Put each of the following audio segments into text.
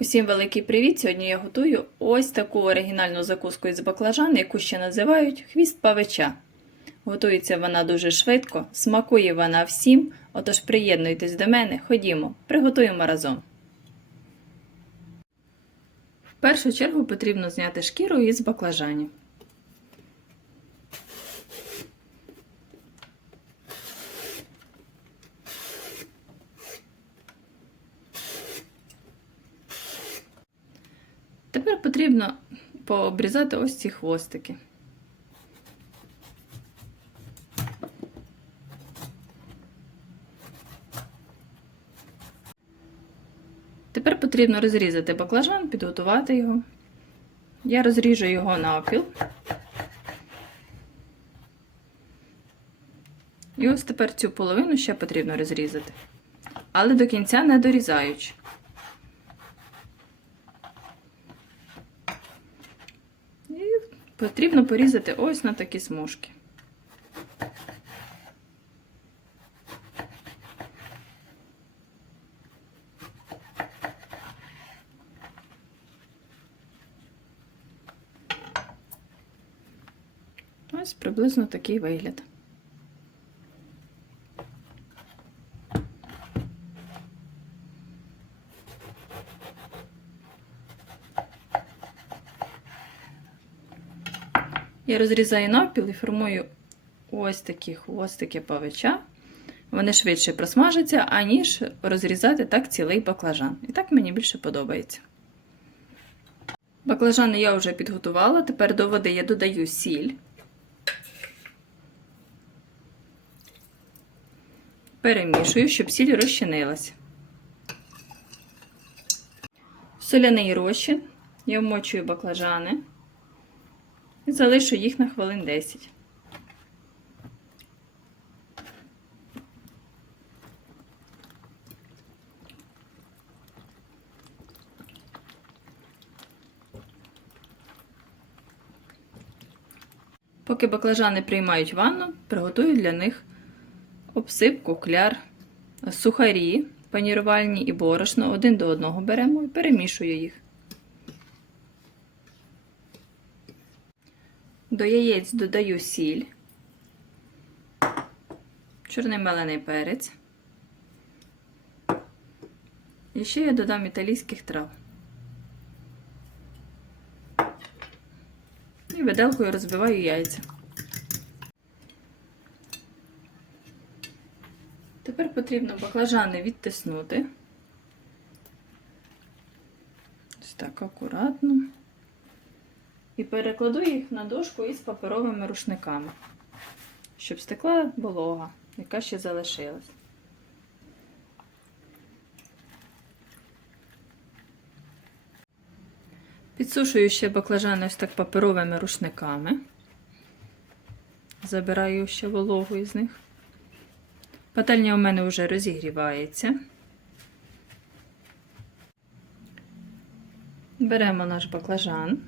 Усім великий привіт! Сьогодні я готую ось таку оригінальну закуску із баклажан, яку ще називають хвіст павича. Готується вона дуже швидко, смакує вона всім, отож приєднуйтесь до мене, ходімо, приготуємо разом. В першу чергу потрібно зняти шкіру із баклажанів. Тепер потрібно пообрізати ось ці хвостики. Тепер потрібно розрізати баклажан, підготувати його. Я розріжу його навпіл. І ось тепер цю половину ще потрібно розрізати. Але до кінця не дорізаючи. І потрібно порізати ось на такі смужки. Ось приблизно такий вигляд. Я розрізаю навпіл і формую ось такі хвостики павича. Вони швидше просмажаться, аніж розрізати так цілий баклажан. І так мені більше подобається. Баклажани я вже підготувала, тепер до води я додаю сіль. Перемішую, щоб сіль розчинилася. Соляний розчин я вмочую баклажани і залишу їх на хвилин 10. Поки баклажани приймають ванну, приготую для них обсипку, кляр, сухарі панірувальні і борошно один до одного беремо і перемішую їх. До яєць додаю сіль, чорний мелений перець. І ще я додам італійських трав. І виделкою розбиваю яйця. Тепер потрібно баклажани відтиснути. Ось так акуратно. І перекладу їх на дошку із паперовими рушниками, щоб стекла волога, яка ще залишилась. Підсушую ще баклажани ось так паперовими рушниками. Забираю ще вологу із них. Пательня у мене вже розігрівається. Беремо наш баклажан.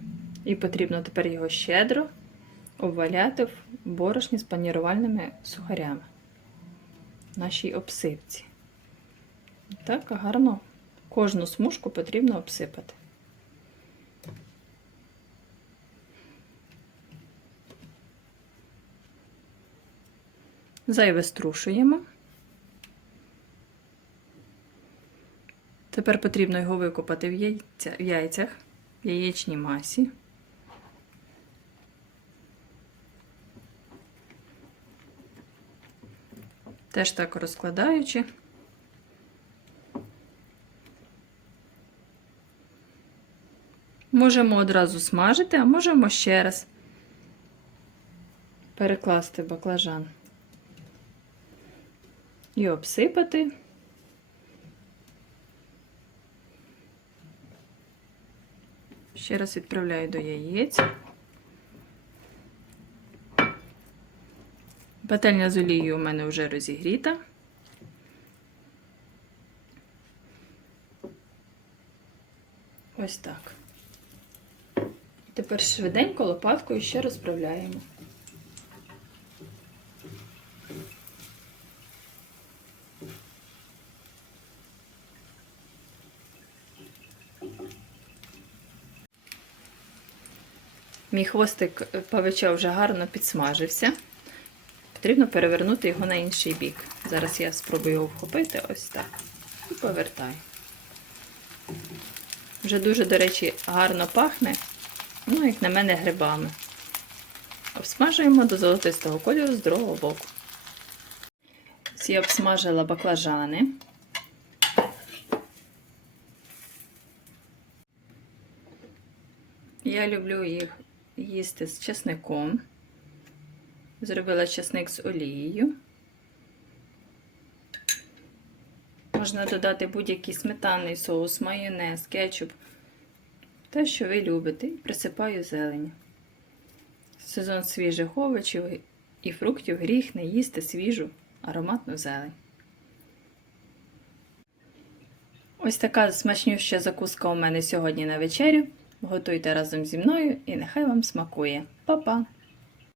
І потрібно тепер його щедро обваляти в борошні з панірувальними сухарями в нашій обсипці. Так, гарно кожну смужку потрібно обсипати. Зайве струшуємо. Тепер потрібно його викопати в, яйцях, в яєчній масі. Теж так розкладаючи. Можемо одразу смажити, а можемо ще раз перекласти баклажан і обсипати. Ще раз відправляю до яєць. Пательня з олією у мене вже розігріта. Ось так. Тепер швиденько лопаткою ще розправляємо. Мій хвостик павича вже гарно підсмажився. Потрібно перевернути його на інший бік. Зараз я спробую його вхопити ось так. І повертаю. Вже дуже, до речі, гарно пахне, ну, як на мене, грибами. Обсмажуємо до золотистого кольору з другого боку. Ось Я обсмажила баклажани. Я люблю їх їсти з чесником. Зробила чесник з олією. Можна додати будь-який сметанний соус, майонез, кетчуп. Те, що ви любите, і присипаю зелень. Сезон свіжих овочів і фруктів гріх не їсти свіжу ароматну зелень. Ось така смачнюща закуска у мене сьогодні на вечерю. Готуйте разом зі мною і нехай вам смакує. Па-па!